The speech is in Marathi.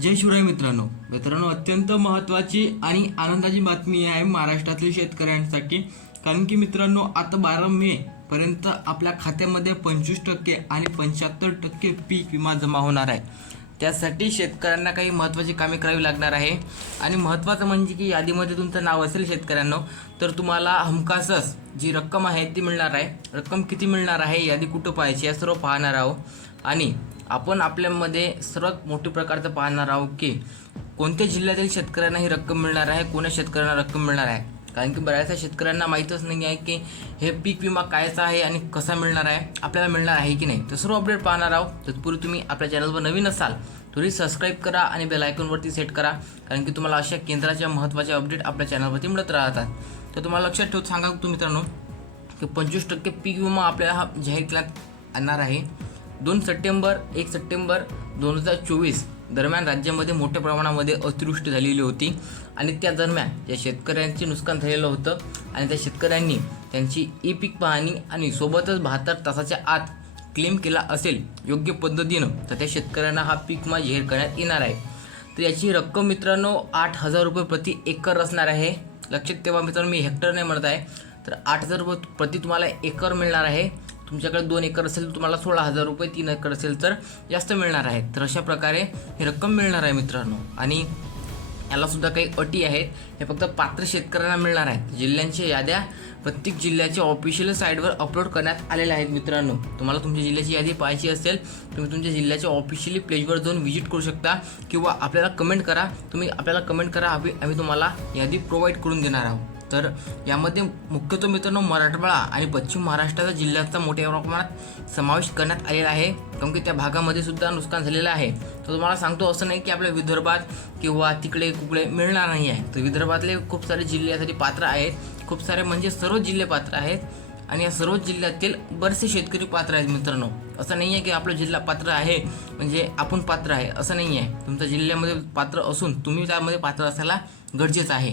जय शिवराय मित्रांनो. मित्रांनो अत्यंत महत्त्वाची आणि आनंदाची बातमी आहे महाराष्ट्रातील शेतकऱ्यांसाठी. कारण की मित्रांनो आता बारा मे पर्यंत आपल्या खात्यामध्ये पंचवीस टक्के आणि पंच्याहत्तर टक्के पीक विमा जमा होणार आहे. त्यासाठी शेतकऱ्यांना काही महत्त्वाची कामे करावी लागणार आहे. आणि महत्त्वाचं म्हणजे की यादीमध्ये तुमचं नाव असेल शेतकऱ्यांनो तर तुम्हाला हमखासच जी रक्कम आहे ती मिळणार आहे. रक्कम किती मिळणार आहे यादी कुठं पाहायची या सर्व पाहणार आहोत. आणि आपण आपल्यामध्ये सर्वात मोठ्या प्रकारचं पाहणार आहोत की कोणत्या जिल्ह्यातील शेतकऱ्यांना ही रक्कम मिळणार आहे कोण्या शेतकऱ्यांना रक्कम मिळणार आहे? कारण की बऱ्याचशा शेतकऱ्यांना माहीतच नाही आहे की हे पीक विमा कायचा आहे आणि कसा मिळणार आहे आपल्याला मिळणार आहे की नाही? तर सर्व अपडेट पाहणार आहोत. तत्पूर्वी तुम्ही आपल्या चॅनलवर नवीन असाल तरी सबस्क्राईब करा आणि बेल आयकॉनवरती सेट करा कारण की तुम्हाला अशा केंद्राच्या महत्त्वाचे अपडेट आपल्या चॅनलवरती मिळत राहतात. तर तुम्हाला लक्षात ठेवून सांगा तुम्ही मित्रांनो की पंचवीस टक्के पीक विमा आपल्याला हा जाहीर करण्यात येणार आहे. दोन सप्टेंबर एक सप्टेंबर दोन हजार चोवीस दरम्यान राज्यामध्ये मोठ्या प्रमाणामध्ये अतिवृष्टी झालेली होती आणि त्या दरम्यान या शेतकऱ्यांचे नुकसान झालेलं होतं आणि त्या शेतकऱ्यांनी त्यांची ई पीक पाहणी आणि सोबतच बहात्तर तासाच्या आत क्लेम केला असेल योग्य पद्धतीनं तर त्या शेतकऱ्यांना हा पीक मा जाहीर करण्यात येणार आहे. तर याची रक्कम मित्रांनो आठ हजार रुपये प्रति एकर असणार आहे. लक्षात तेव्हा मित्रांनो मी हेक्टर नाही म्हणत आहे तर आठ हजार रुपये प्रति तुम्हाला एकर मिळणार आहे. तुमच्याकडे दोन एकर असेल तर तुम्हाला सोळा हजार रुपये तीन एकर असेल तर जास्त मिळणार आहे तर अशा प्रकारे ही रक्कम मिळणार आहे मित्रांनो. आणि याला सुद्धा काही अटी आहेत. हे फक्त पात्र शेतकऱ्यांना मिळणार आहेत. जिल्ह्यांच्या याद्या प्रत्येक जिल्ह्याच्या ऑफिशियल साईटवर अपलोड करण्यात आलेल्या आहेत मित्रांनो. तुम्हाला तुमच्या जिल्ह्याची यादी पाहायची असेल तुम्ही तुमच्या जिल्ह्याच्या ऑफिशियली पेजवर जाऊन व्हिजिट करू शकता किंवा आपल्याला कमेंट करा. तुम्ही आपल्याला कमेंट करा आम्ही आम्ही तुम्हाला यादी प्रोव्हाइड करून देणार आहोत. तर यामध्ये मुख्यतः मित्रांनो मराठवाडा आणि पश्चिम महाराष्ट्राचा जिल्ह्याचा मोठ्या प्रमाणात समावेश करण्यात आलेला आहे. कारण की त्या भागामध्ये सुद्धा नुकसान झालेलं आहे. तर तुम्हाला सांगतो असं नाही की आपल्या विदर्भात किंवा तिकडे कुकडे मिळणार नाही आहे. तर विदर्भातले खूप सारे जिल्हे यासाठी पात्र आहेत. खूप सारे म्हणजे सर्व जिल्हे पात्र आहेत. आणि या सर्व जिल्ह्यातील बरेचसे शेतकरी पात्र आहेत मित्रांनो. असं नाही आहे की आपला जिल्हा पात्र आहे म्हणजे आपण पात्र आहे. असं नाही आहे. तुमच्या जिल्ह्यामध्ये पात्र असून तुम्ही त्यामध्ये पात्र असायला गरजेचं आहे.